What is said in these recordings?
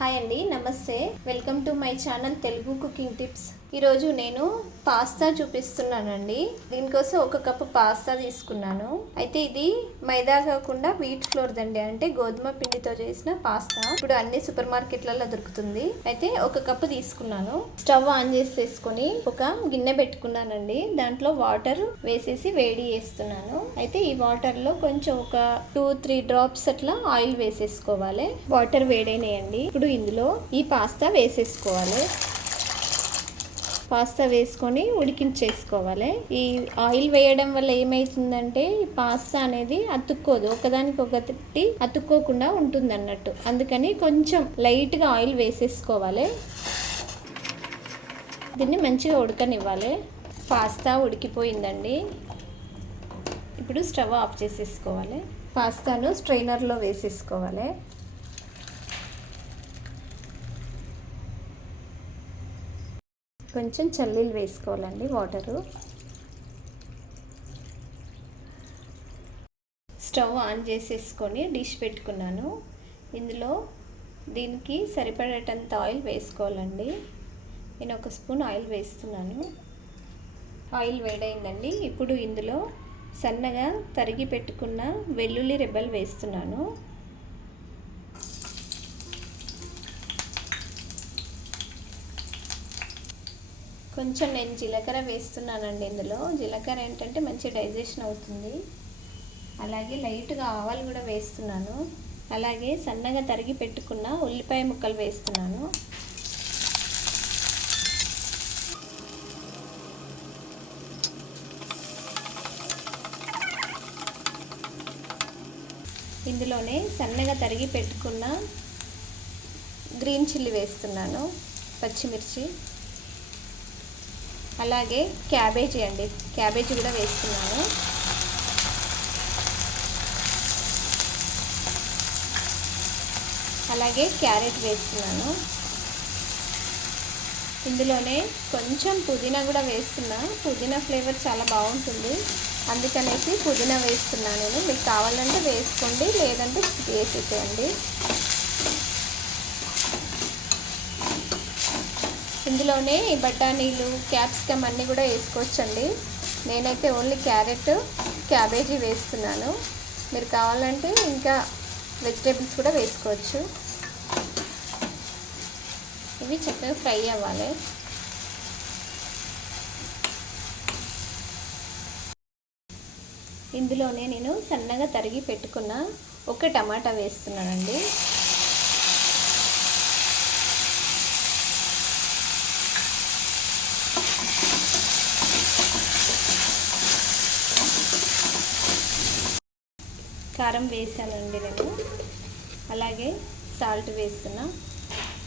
Hi అండి నమస్తే. Welcome to my channel Telugu cooking tips. ఈరోజు నేను పాస్తా చూపిస్తున్నానండి. దీనికోసం ఒక కప్పు పాస్తా తీసుకున్నాను. అయితే ఇది మైదా కాకుండా వీట్ ఫ్లోర్ దండి. అంటే గోధుమ పిండితో చేసిన పాస్తా. ఇప్పుడు అన్ని సూపర్ మార్కెట్లలో దొరుకుతుంది. అయితే ఒక కప్పు తీసుకున్నాను. స్టవ్ ఆన్ చేసి చేసేసుకొని ఒక గిన్నె పెట్టుకున్నానండి. దాంట్లో వాటర్ వేసేసి వేడి చేస్తున్నాను. అయితే ఈ వాటర్లో కొంచెం ఒక టూ త్రీ డ్రాప్స్ అట్లా ఆయిల్ వేసేసుకోవాలి. వాటర్ వేడైనాయండి. ఇప్పుడు ఇందులో ఈ పాస్తా వేసేసుకోవాలి. పాస్తా వేసుకొని ఉడికించేసుకోవాలి. ఈ ఆయిల్ వేయడం వల్ల ఏమవుతుందంటే ఈ పాస్తా అనేది అతుక్కోదు. ఒకదానికి ఒకటి అతుక్కోకుండా ఉంటుంది అన్నట్టు అందుకని కొంచెం లైట్గా ఆయిల్ వేసేసుకోవాలి. దీన్ని మంచిగా ఉడకనివ్వాలి. పాస్తా ఉడికిపోయిందండి. ఇప్పుడు స్టవ్ ఆఫ్ చేసేసుకోవాలి. పాస్తాను స్ట్రైనర్లో వేసేసుకోవాలి. కొంచెం చల్లీలు వేసుకోవాలండి వాటరు. స్టవ్ ఆన్ చేసేసుకొని డిష్ పెట్టుకున్నాను. ఇందులో దీనికి సరిపడేటంత ఆయిల్ వేసుకోవాలండి. నేను ఒక స్పూన్ ఆయిల్ వేస్తున్నాను. ఆయిల్ వేడైందండి. ఇప్పుడు ఇందులో సన్నగా తరిగి పెట్టుకున్న వెల్లుల్లి రెబ్బలు వేస్తున్నాను. కొంచెం నేను జీలకర్ర వేస్తున్నానండి ఇందులో. జీలకర్ర ఏంటంటే మంచి డైజెషన్ అవుతుంది. అలాగే లైట్గా ఆవాలు కూడా వేస్తున్నాను. అలాగే సన్నగా తరిగి పెట్టుకున్న ఉల్లిపాయ ముక్కలు వేస్తున్నాను. ఇందులోనే సన్నగా తరిగి పెట్టుకున్న గ్రీన్ చిల్లీ వేస్తున్నాను. పచ్చిమిర్చి. అలాగే క్యాబేజీ అండి. క్యాబేజీ కూడా వేస్తున్నాను. అలాగే క్యారెట్ వేస్తున్నాను. ఇందులోనే కొంచెం పుదీనా కూడా వేస్తున్నా. పుదీనా ఫ్లేవర్ చాలా బాగుంటుంది. అందుకనేసి పుదీనా వేస్తున్నాను నేను. మీకు కావాలంటే వేసుకోండి లేదంటే వేసేసేయండి. ఇందులోనే బఠానీలు క్యాప్సికమ్ అన్నీ కూడా వేసుకోవచ్చండి. నేనైతే ఓన్లీ క్యారెట్ క్యాబేజీ వేస్తున్నాను. మీరు కావాలంటే ఇంకా వెజిటేబుల్స్ కూడా వేసుకోవచ్చు. ఇవి చక్కగా ఫ్రై అవ్వాలి. ఇందులోనే నేను సన్నగా తరిగి పెట్టుకున్న ఒక టమాటా వేస్తున్నానండి. కారం వేసానండి నేను. అలాగే సాల్ట్ వేస్తున్నా.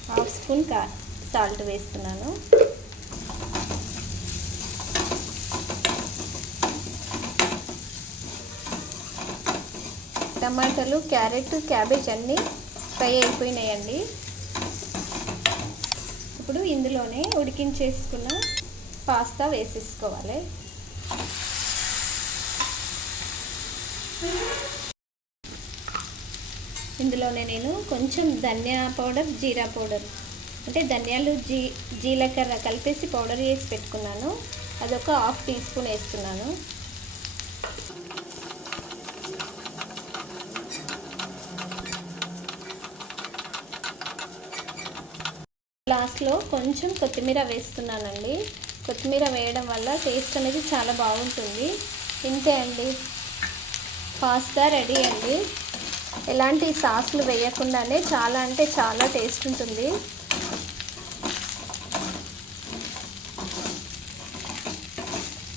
హాఫ్ స్పూన్ కా సాల్ట్ వేస్తున్నాను. టమాటాలు క్యారెట్ క్యాబేజ్ అన్నీ ఫ్రై అయిపోయినాయండి. ఇప్పుడు ఇందులోనే ఉడికించేసుకున్న పాస్తా వేసేసుకోవాలి. ఇందులోనే నేను కొంచెం ధనియా పౌడర్ జీరా పౌడర్. అంటే ధనియాలు జీ జీలకర్ర కలిపేసి పౌడర్ వేసి పెట్టుకున్నాను. అదొక హాఫ్ టీ స్పూన్ వేస్తున్నాను. లాస్ట్లో కొంచెం కొత్తిమీర వేస్తున్నానండి. కొత్తిమీర వేయడం వల్ల టేస్ట్ అనేది చాలా బాగుంటుంది. ఇంతే అండి. పాస్తా రెడీ అండి. ఎలాంటి సాస్లు వేయకుండానే చాలా అంటే చాలా టేస్ట్ ఉంటుంది.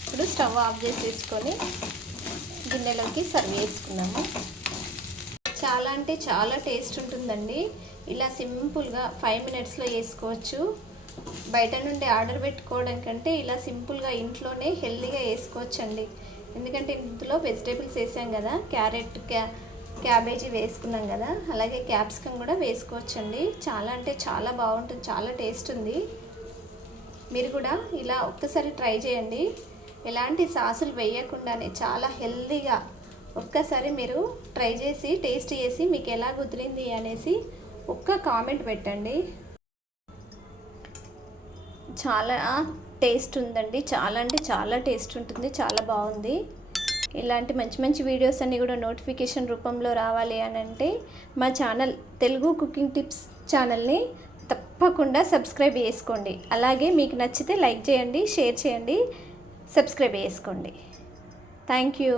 ఇప్పుడు స్టవ్ ఆఫ్ చేసేసుకొని గిన్నెలోకి సర్వ్ చేసుకున్నాము. చాలా అంటే చాలా టేస్ట్ ఉంటుందండి. ఇలా సింపుల్గా ఫైవ్ మినిట్స్లో వేసుకోవచ్చు. బయట నుండి ఆర్డర్ పెట్టుకోవడం కంటే ఇలా సింపుల్గా ఇంట్లోనే హెల్తీగా వేసుకోవచ్చండి. ఎందుకంటే ఇందులో వెజిటేబుల్స్ వేసాం కదా క్యారెట్ క్యా క్యాబేజీ వేసుకున్నాం కదా అలాగే క్యాప్సికమ్ కూడా వేసుకోవచ్చండి. చాలా అంటే చాలా బాగుంటుంది చాలా టేస్ట్ ఉంది. మీరు కూడా ఇలా ఒక్కసారి ట్రై చేయండి. ఎలాంటి సాసులు వేయకుండానే చాలా హెల్దీగా ఒక్కసారి మీరు ట్రై చేసి టేస్ట్ చేసి మీకు ఎలా కుదిరింది అనేసి ఒక్క కామెంట్ పెట్టండి. చాలా టేస్ట్ ఉందండి. చాలా అంటే చాలా టేస్ట్ ఉంటుంది చాలా బాగుంది. ఇలాంటి మంచి మంచి వీడియోస్ అన్నీ కూడా నోటిఫికేషన్ రూపంలో రావాలి అని అంటే మా ఛానల్ తెలుగు కుకింగ్ టిప్స్ ఛానల్ని తప్పకుండా సబ్స్క్రైబ్ చేసుకోండి. అలాగే మీకు నచ్చితే లైక్ చేయండి షేర్ చేయండి సబ్స్క్రైబ్ చేసుకోండి. Thank you